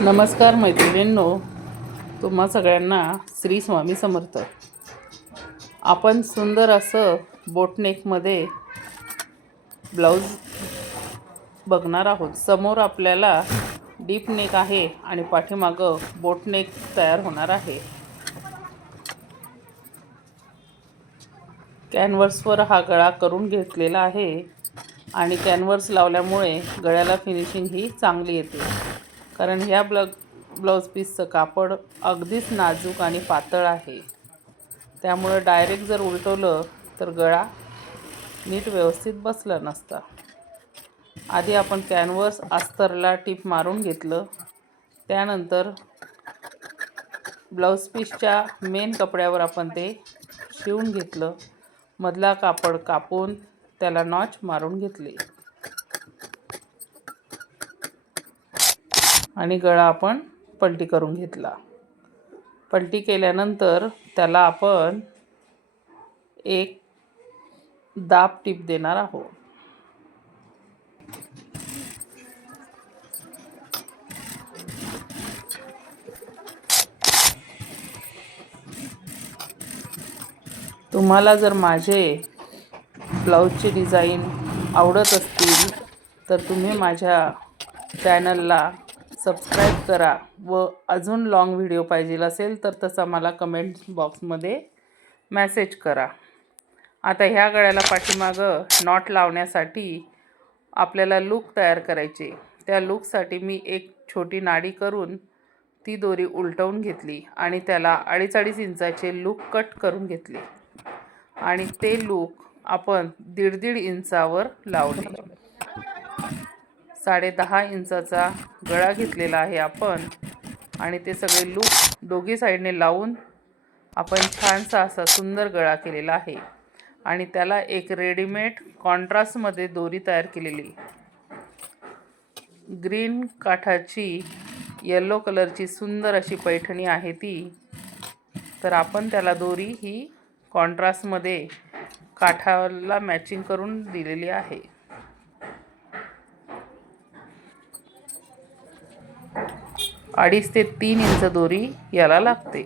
नमस्कार मैत्रिणींनो, तुम्हा सगळ्यांना श्री स्वामी समर्थ. आपण सुंदर असं बोटनेकमध्ये ब्लाऊज बघणार आहोत. समोर आपल्याला डीप नेक आहे आणि पाठीमागं बोटनेक तयार होणार आहे. कॅनव्हसवर हा गळा करून घेतलेला आहे आणि कॅनव्हस लावल्यामुळे गळ्याला फिनिशिंग ही चांगली येते. कारण ह्या ब्लाऊज पीसचं कापड अगदीच नाजूक आणि पातळ आहे. त्यामुळे डायरेक्ट जर उलटवलं तर गळा नीट व्यवस्थित बसला नसता. आधी आपण कॅनव्हस अस्तरला टिप मारून घेतलं. त्यानंतर ब्लाऊज पीसच्या मेन कपड्यावर आपण ते शिवून घेतलं. मधला कापड कापून त्याला नॉच मारून घेतले आणि गळा आपण पलटी करून घेतला. पलटी केल्यानंतर त्याला आपण एक दाब टीप देणार आहोत. तुम्हाला जर माझे ब्लाऊजची डिझाईन आवडत असतील तर तुम्ही माझ्या चॅनलला सबस्क्राईब करा व अजून लॉंग व्हिडिओ पाहिजे असेल तर तसा मला कमेंट बॉक्समध्ये मेसेज करा. आता ह्या गळ्याला पाठीमागं नॉट लावण्यासाठी आपल्याला लूक तयार करायचे. त्या लूकसाठी मी एक छोटी नाडी करून ती दोरी उलटवून घेतली आणि त्याला 2.5 इंचाचे लूक कट करून घेतले आणि ते लूक आपण 1.5 इंचावर लावले. 10.5 इंचाचा गळा घेतलेला आहे आपण आणि ते सगळे लूक दोघी साईडने लावून आपण छानसा असा सुंदर गळा केलेला आहे. आणि त्याला एक रेडीमेड कॉन्ट्रास्टमध्ये दोरी तयार केलेली, ग्रीन काठाची येलो कलरची सुंदर अशी पैठणी आहे ती. तर आपण त्याला दोरी ही कॉन्ट्रास्टमध्ये काठाला मॅचिंग करून दिलेली आहे. 2.5 ते 3 इंच दोरी याला लागते.